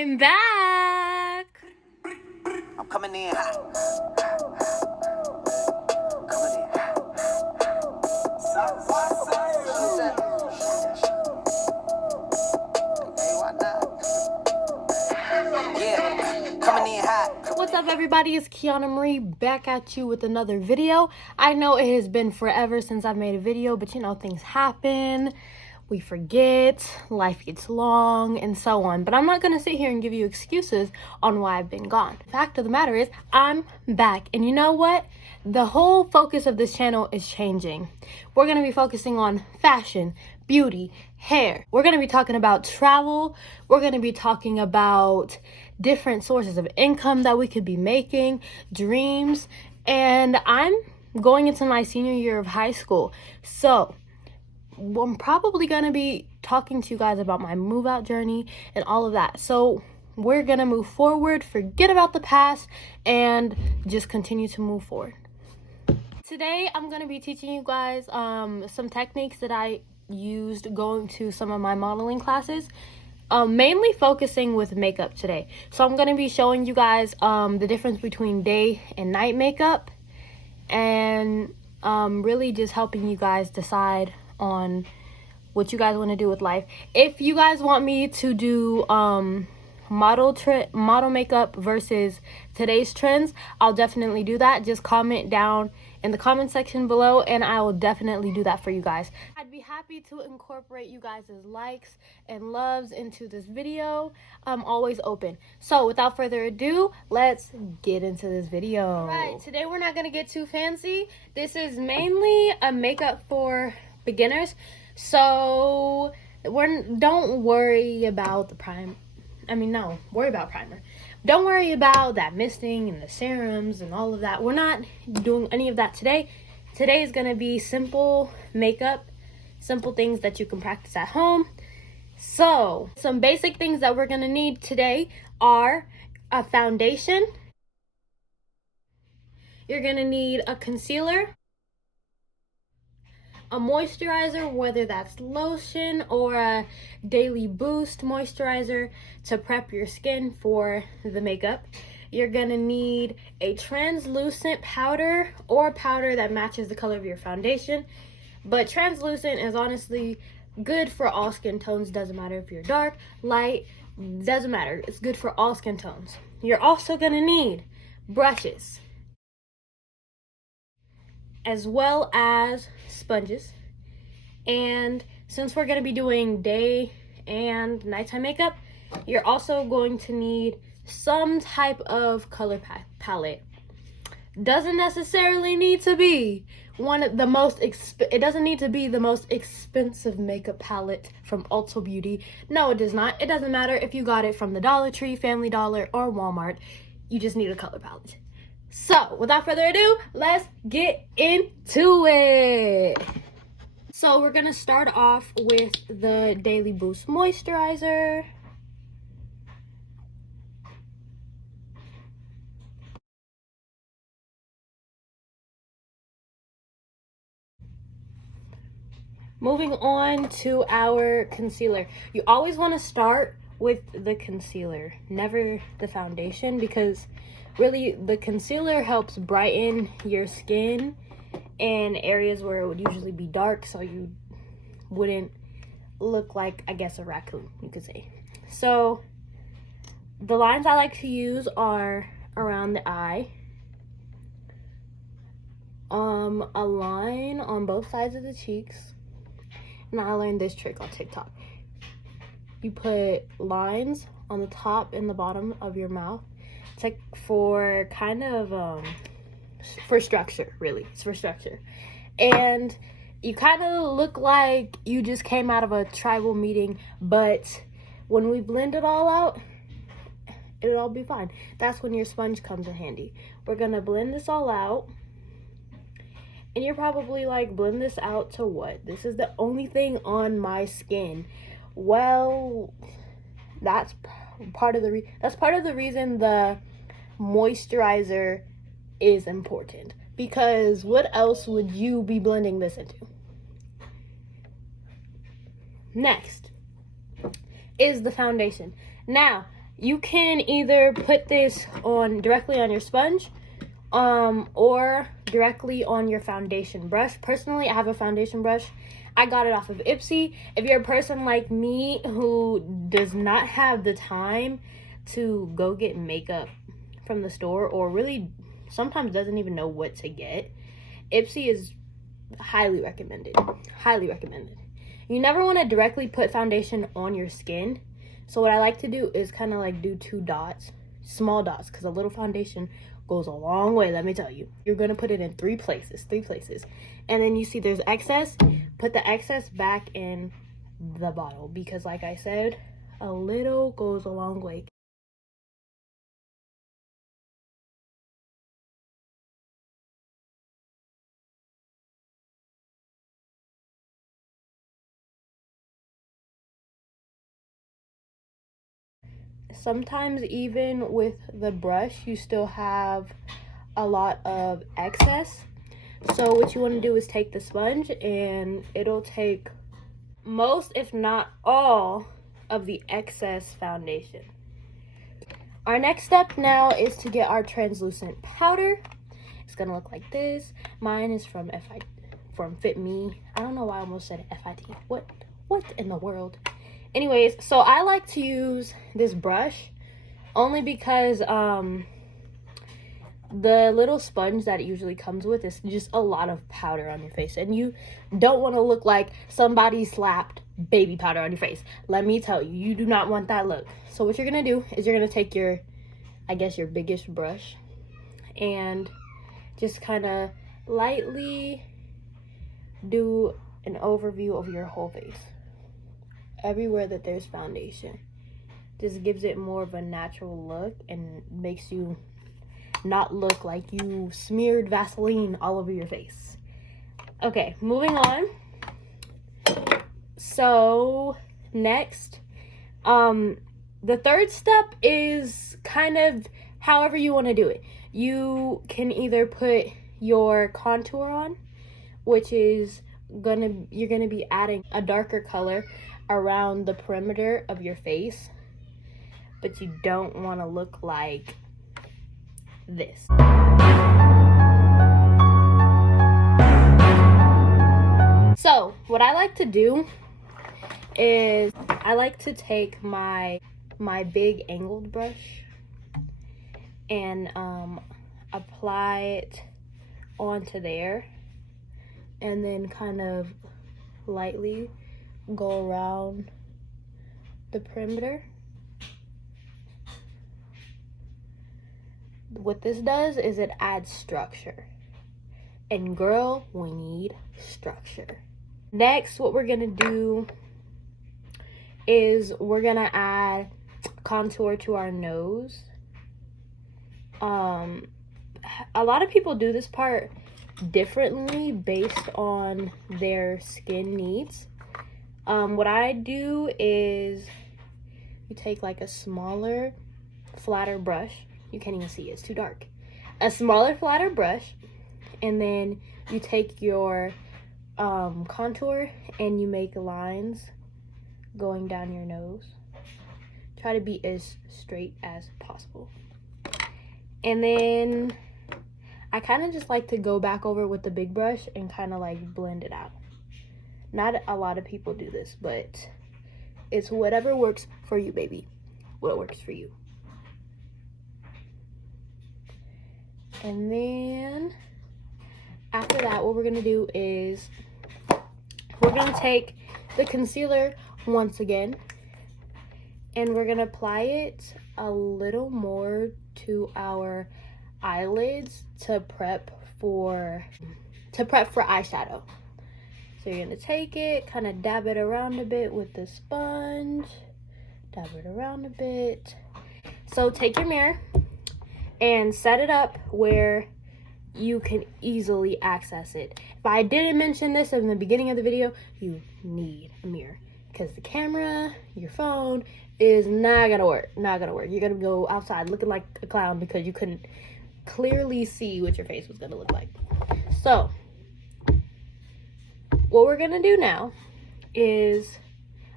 I'm back. I'm coming in hot. Coming in hot. Hey, why not? Yeah, coming in hot. What's up, everybody? It's Kiana Marie back at you with another video. I know it has been forever since I've made a video, but you know, things happen. We forget, life gets long, and so on. But I'm not going to sit here and give you excuses on why I've been gone. The fact of the matter is, I'm back. And you know what? The whole focus of this channel is changing. We're going to be focusing on fashion, beauty, hair. We're going to be talking about travel. We're going to be talking about different sources of income that we could be making, dreams. And I'm going into my senior year of high school. So I'm probably going to be talking to you guys about my move out journey and all of that. So we're going to move forward, forget about the past, and just continue to move forward. Today, I'm going to be teaching you guys some techniques that I used going to some of my modeling classes, mainly focusing with makeup today. So I'm going to be showing you guys the difference between day and night makeup, and really just helping you guys decide on what you guys want to do with life. If you guys want me to do model makeup versus today's trends, I'll definitely do that. Just comment down in the comment section below and I will definitely do that for you guys. I'd be happy to incorporate you guys' likes and loves into this video. I'm always open. So without further ado, let's get into this video. All right, today we're not going to get too fancy. This is mainly a makeup for beginners, so don't worry about the primer. Worry about primer. Don't worry about that misting and the serums and all of that. We're not doing any of that today. Today is going to be simple makeup, simple things that you can practice at home. So some basic things that we're going to need today are a foundation. You're going to need a concealer, a moisturizer, whether that's lotion or a daily boost moisturizer to prep your skin for the makeup. You're gonna need a translucent powder or powder that matches the color of your foundation, but translucent is honestly good for all skin tones. Doesn't matter if you're dark, light, doesn't matter. It's good for all skin tones. You're also gonna need brushes, as well as sponges. And since we're going to be doing day and nighttime makeup, you're also going to need some type of color palette. Doesn't necessarily need to be it doesn't need to be the most expensive makeup palette from Ulta Beauty. No, it does not. It doesn't matter if you got it from the Dollar Tree, Family Dollar, or Walmart. You just need a color palette. So, without further ado, let's get into it. So, we're going to start off with the Daily Boost Moisturizer. Moving on to our concealer. You always want to start with the concealer, never the foundation, because really the concealer helps brighten your skin in areas where it would usually be dark, so you wouldn't look like, I guess, a raccoon, you could say. So the lines I like to use are around the eye, a line on both sides of the cheeks, and I learned this trick on TikTok. You put lines on the top and the bottom of your mouth. It's like for kind of for structure, really. It's for structure. And you kind of look like you just came out of a tribal meeting, but when we blend it all out, it'll all be fine. That's when your sponge comes in handy. We're gonna blend this all out. And you're probably like, blend this out to what? This is the only thing on my skin. Well, that's part of the reason the moisturizer is important, because what else would you be blending this into? Next is the foundation. Now, You can either put this on directly on your sponge, or directly on your foundation brush. Personally, I have a foundation brush. I got it off of Ipsy. If you're a person like me who does not have the time to go get makeup from the store, or really sometimes doesn't even know what to get, Ipsy is highly recommended. Highly recommended. You never want to directly put foundation on your skin. So what I like to do is kind of like do 2 dots, small dots, because a little foundation goes a long way, let me tell you. You're going to put it in 3 places. And then you see there's excess. Put the excess back in the bottle, because like I said, a little goes a long way. Sometimes even with the brush, you still have a lot of excess. So what you want to do is take the sponge, and it'll take most, if not all, of the excess foundation. Our next step now is to get our translucent powder. It's gonna look like this. Mine is from Fit Me. I don't know why I almost said FIT. What in the world? Anyways, so I like to use this brush only because the little sponge that it usually comes with is just a lot of powder on your face, and you don't want to look like somebody slapped baby powder on your face. Let me tell you, you do not want that look. So what you're gonna do is you're gonna take your, I guess, your biggest brush, and just kind of lightly do an overview of your whole face. Everywhere that there's foundation, just gives it more of a natural look and makes you not look like you smeared Vaseline all over your face. Okay, moving on. So next, the third step is kind of however you want to do it. You can either put your contour on, which is you're gonna be adding a darker color around the perimeter of your face, but you don't want to look like this. So what I like to do is I like to take my big angled brush and apply it onto there, and then kind of lightly go around the perimeter. What this does is it adds structure, and girl, we need structure. Next, what we're gonna do is we're gonna add contour to our nose. A lot of people do this part differently based on their skin needs. What I do is you take like a smaller, flatter brush. You can't even see it, it's too dark. A smaller, flatter brush, and then you take your contour and you make lines going down your nose. Try to be as straight as possible. And then I kind of just like to go back over with the big brush and kind of like blend it out. Not a lot of people do this, but it's whatever works for you, baby. What works for you. And then after that, what we're gonna do is we're gonna take the concealer once again, and we're gonna apply it a little more to our eyelids to prep for eyeshadow. So you're gonna take it, kind of dab it around a bit with the sponge, dab it around a bit. So take your mirror and set it up where you can easily access it. If I didn't mention this in the beginning of the video, you need a mirror, because the camera, your phone, is not gonna work. You're gonna go outside looking like a clown because you couldn't clearly see what your face was gonna look like. So what we're gonna do now is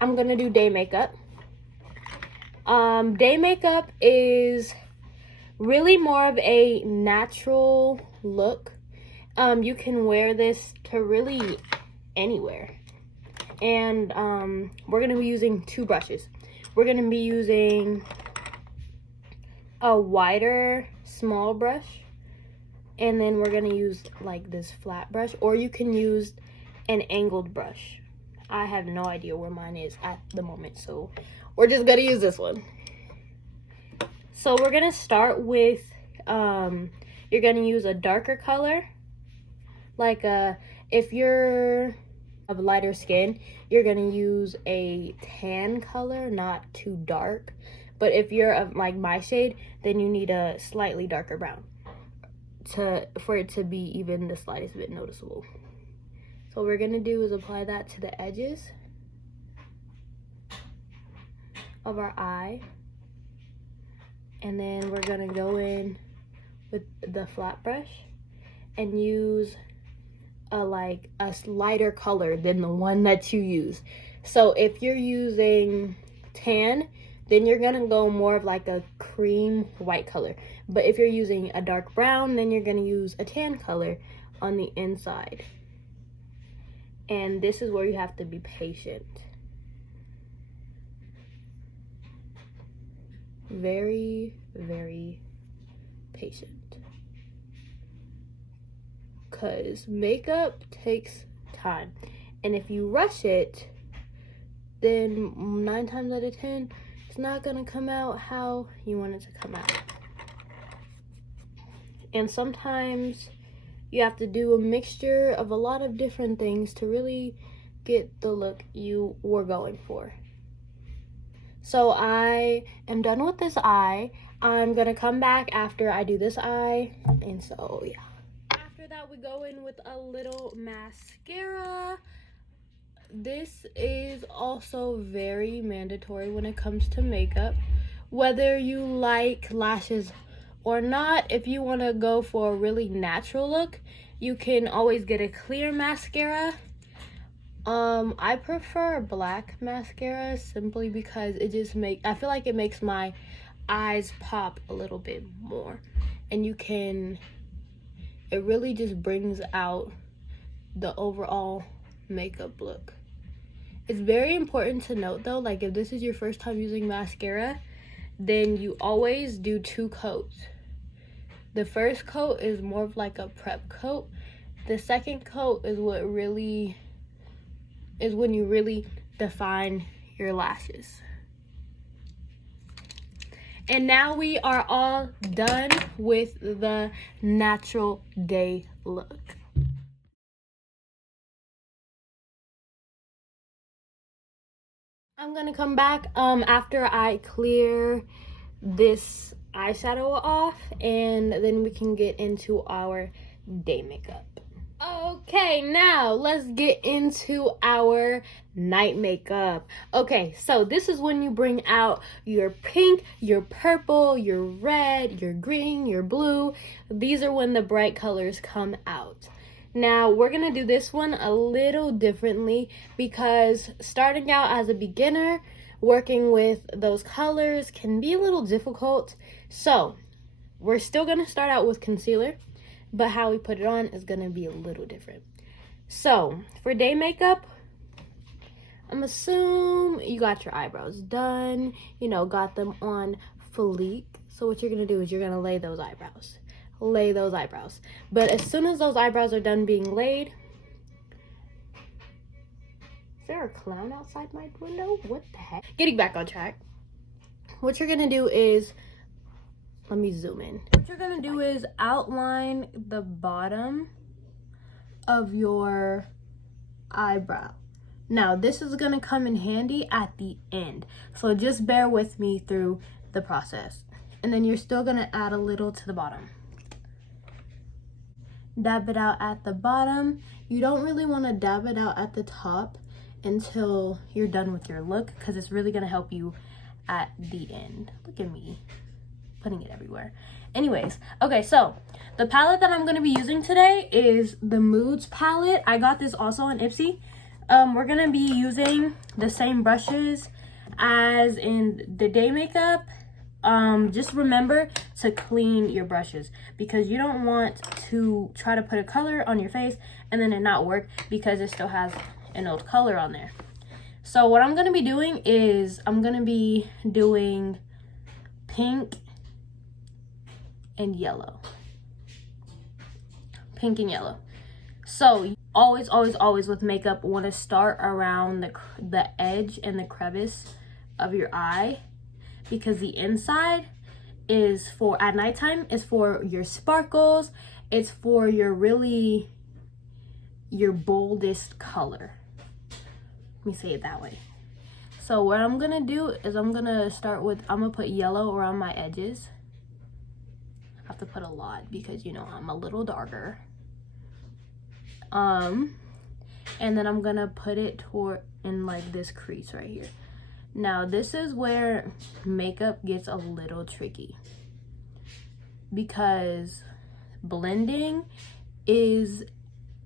I'm gonna do day makeup, Day makeup is really more of a natural look. You can wear this to really anywhere. And we're going to be using 2 brushes. We're going to be using a wider small brush, and then we're going to use like this flat brush, or you can use an angled brush. I have no idea where mine is at the moment, so we're just going to use this one. So we're going to start with you're going to use a darker color. Like if you're of lighter skin, you're going to use a tan color, not too dark. But if you're of like my shade, then you need a slightly darker brown for it to be even the slightest bit noticeable. So what we're going to do is apply that to the edges of our eye. And then we're going to go in with the flat brush and use a lighter color than the one that you use. So if you're using tan, then you're gonna go more of like a cream white color. But if you're using a dark brown, then you're gonna use a tan color on the inside. And this is where you have to be patient. Very, very patient. Because makeup takes time, and if you rush it, then 9 times out of 10 it's not gonna come out how you want it to come out. And sometimes you have to do a mixture of a lot of different things to really get the look you were going for. So I am done with this eye. I'm gonna come back after I do this eye, and so yeah. After that, we go in with a little mascara. This is also very mandatory when it comes to makeup. Whether you like lashes or not, if you want to go for a really natural look, you can always get a clear mascara. I prefer black mascara simply because I feel like it makes my eyes pop a little bit more. And it really just brings out the overall makeup look. It's very important to note though, like if this is your first time using mascara, then you always do 2 coats. The first coat is more of like a prep coat. The second coat is when you really define your lashes. And now we are all done with the natural day look. I'm gonna come back after I clear this eyeshadow off, and then we can get into our day makeup. Okay, now let's get into our night makeup. Okay, so this is when you bring out your pink, your purple, your red, your green, your blue. These are when the bright colors come out. Now, we're gonna do this one a little differently because starting out as a beginner, working with those colors can be a little difficult. So, we're still gonna start out with concealer, but how we put it on is gonna be a little different. So, for day makeup, I'm assuming you got your eyebrows done, got them on fleek. So what you're gonna do is you're gonna lay those eyebrows. But as soon as those eyebrows are done being laid, is there a clown outside my window? What the heck? Getting back on track. What you're gonna do is, let me zoom in. What you're gonna do is outline the bottom of your eyebrow. Now, this is gonna come in handy at the end, so just bear with me through the process. And then you're still gonna add a little to the bottom. Dab it out at the bottom. You don't really wanna dab it out at the top until you're done with your look, because it's really gonna help you at the end. Look at me putting it everywhere. Anyways, okay, so the palette that I'm gonna be using today is the Moods palette. I got this also on Ipsy. We're gonna be using the same brushes as in the day makeup, just remember to clean your brushes, because you don't want to try to put a color on your face and then it not work because it still has an old color on there. So what I'm going to be doing is I'm going to be doing pink and yellow. Pink and yellow. So always with makeup, want to start around the edge and the crevice of your eye, because the inside is for, at nighttime, is for your sparkles. It's for your boldest color. Let me say it that way. So what I'm gonna do is I'm gonna put yellow around my edges. I have to put a lot because, you know, I'm a little darker. And then I'm gonna put it in like this crease right here. Now this is where makeup gets a little tricky, because blending is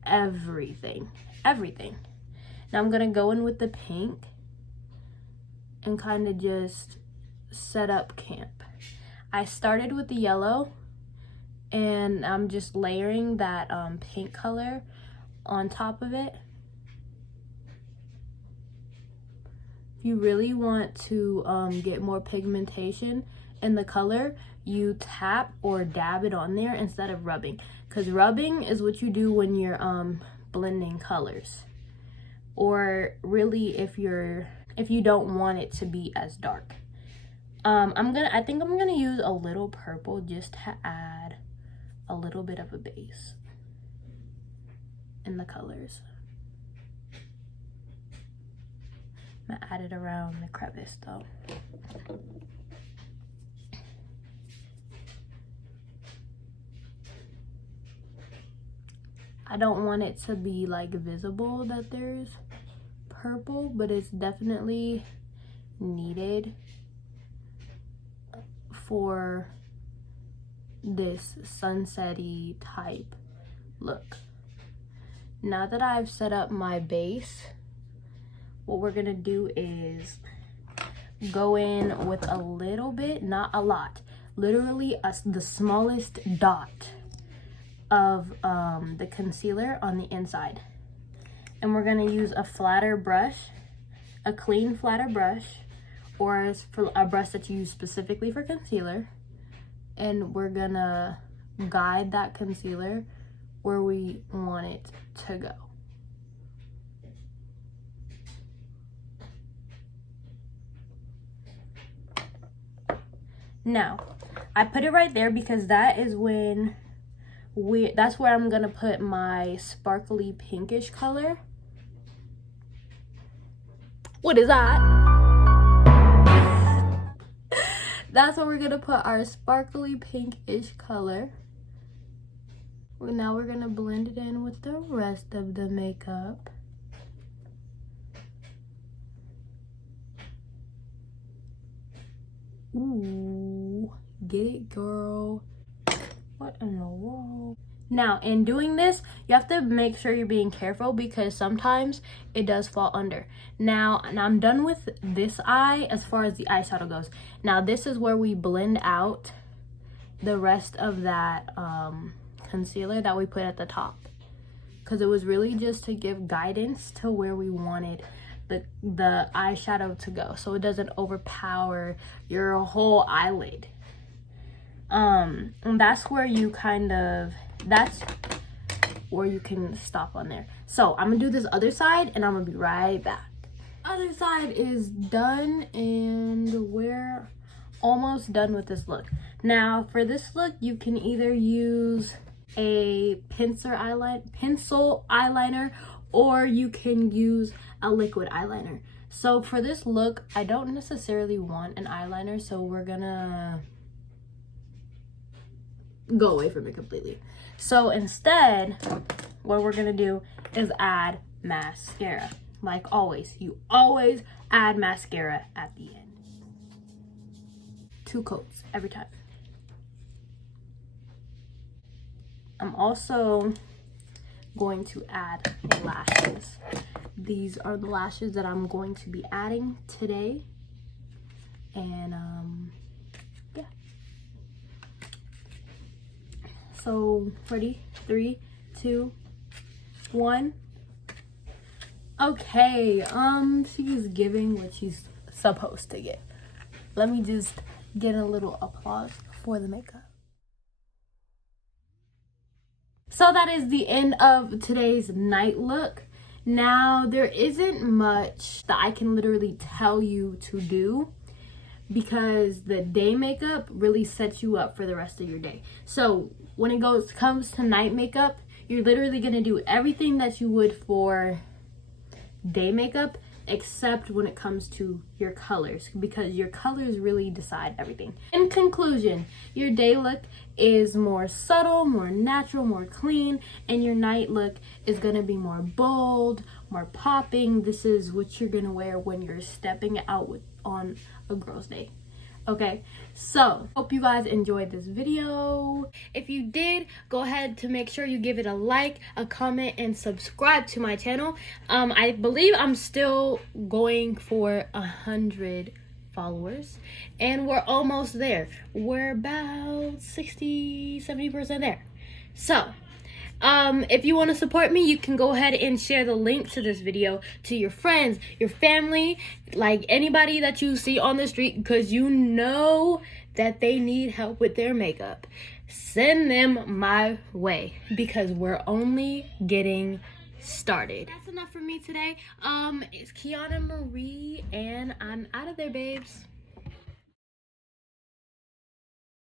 everything. Now I'm gonna go in with the pink and kind of just set up camp. I started with the yellow and I'm just layering that pink color on top of it. If you really want to get more pigmentation in the color, you tap or dab it on there instead of rubbing, because rubbing is what you do when you're blending colors, or really if you don't want it to be as dark. I think I'm gonna use a little purple just to add a little bit of a base in the colors. I'm gonna add it around the crevice though. I don't want it to be like visible that there's purple, but it's definitely needed for this sunset-y type look. Now that I've set up my base, what we're gonna do is go in with a little bit, not a lot, literally the smallest dot of the concealer on the inside. And we're gonna use a flatter brush, a clean flatter brush, or a brush that you use specifically for concealer. And we're gonna guide that concealer where we want it to go. Now, I put it right there because that is when that's where I'm gonna put my sparkly pinkish color. What is that? That's where we're gonna put our sparkly pinkish color. Now we're gonna blend it in with the rest of the makeup. Ooh, get it, girl. What in the world? Now, in doing this, you have to make sure you're being careful because sometimes it does fall under. Now I'm done with this eye as far as the eyeshadow goes. Now this is where we blend out the rest of that concealer that we put at the top, because it was really just to give guidance to where we wanted the eyeshadow to go, so it doesn't overpower your whole eyelid. And that's where you can stop on there. So I'm gonna do this other side and I'm gonna be right back. Other side is done and we're almost done with this look. Now for this look, you can either use a pencil eyeliner or you can use a liquid eyeliner. So for this look, I don't necessarily want an eyeliner, so we're gonna go away from it completely. So instead, what we're gonna do is add mascara. Like always, you always add mascara at the end. 2 coats every time. I'm also going to add lashes. These are the lashes that I'm going to be adding today. And yeah. So ready? 3, 2, 1. Okay, she's giving what she's supposed to get. Let me just get a little applause for the makeup. So that is the end of today's night look. Now, there isn't much that I can literally tell you to do because the day makeup really sets you up for the rest of your day. So when it comes to night makeup, you're literally gonna do everything that you would for day makeup, except when it comes to your colors, because your colors really decide everything. In conclusion, your day look is more subtle, more natural, more clean, and your night look is gonna be more bold, more popping. This is what you're gonna wear when you're stepping out on a girl's day. Okay, so hope you guys enjoyed this video. If you did, go ahead to make sure you give it a like, a comment, and subscribe to my channel. I believe I'm still going for 100 followers, and we're almost there. We're about 60-70% there. So if you want to support me, you can go ahead and share the link to this video to your friends, your family, like anybody that you see on the street, because you know that they need help with their makeup. Send them my way because we're only getting started. That's enough for me today. It's Kiana Marie, and I'm out of there, babes.